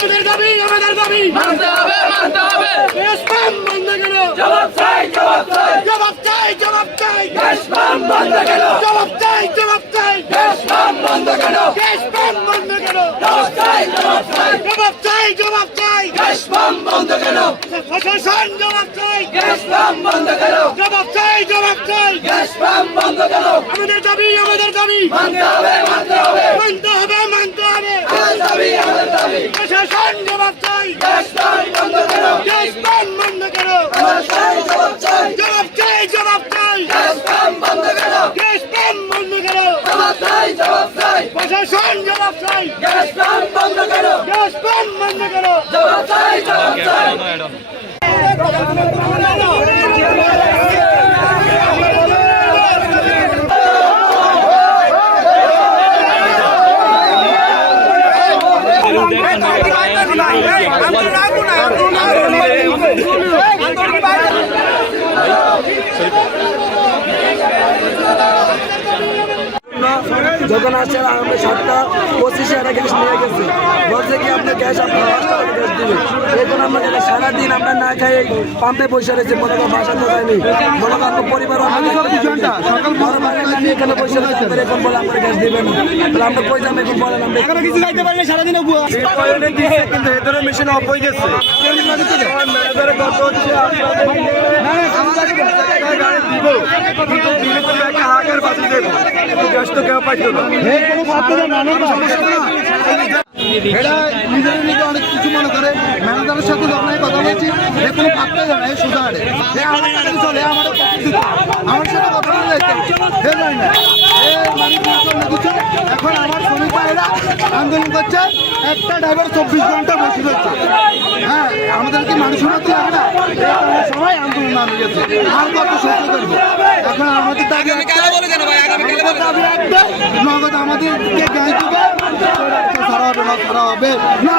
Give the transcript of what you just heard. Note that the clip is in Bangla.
আমাদের দাবি মানতে হবে দেশপ্রেম বন্ধ কেন? জবাব চাই দেশপ্রেম বন্ধ কেন? জবাব চাই দেশপ্রেম বন্ধ কেন? দেশপ্রেম বন্ধ কেন? জবাব চাই দেশপ্রেম বন্ধ কেন? প্রশাসন জবাব চাই দেশপ্রেম বন্ধ কেন? জবাব চাই দেশপ্রেম বন্ধ কেন? আমাদের দাবি মানতে হবে আমাদের দাবি প্রশাসন জবাব চাই দেশপ্রেম বন্ধ কেন? দেশপ্রেম বন্ধ কেন? জবাব চাই দেশপ্রেম বন্ধ কেন? দেশপ্রেম বন্ধ কেন? জবাব চাই প্রশাসন জবাব চাই দেশপ্রেম বন্ধ কেন? দেশপ্রেম বন্ধ কেন? জবাব চাই যখন আসছে আমরা 7:25 একটা গ্যাস নিয়ে গেছে, বলছে কি আপনার গ্যাস আপনার 5 টাকা গ্যাস দিবে। এখন আমরা সারাদিন আমরা না খাই পাম্পে বসে রয়েছে, মনে করেন বাসাতে যায়নি, মনে করেন পরিবার এখানে বসে রয়েছে, এখন বলে আমরা গ্যাস দিবে না, তাহলে আমরা কই যাবো? এখন বলেন আমরা এখানে কিছু খাইতে পারি না, সারাদিন কিন্তু এদের মেশিন অফ হয়ে গেছে। নিজে অনেক কিছু মনে করে ম্যানেজারের সাথে যখন কথা বলছি কোনো পাত্তা জানে সুধারে চলে আমার সাথে কথা বলে এখন আমার শ্রমিক ভাইয়েরা আন্দোলন করছে, একটা ড্রাইভার 24 ঘন্টা বসে রয়েছে। হ্যাঁ, আমাদের কি মানুষের মতো লাগে না? সবাই আন্দোলন নামে গেছে, আর কত সহ্য করবো? এখন আমাদের দাবি নগদ আমাদেরকে গাড়ি দেবে, ছাড়া হবে না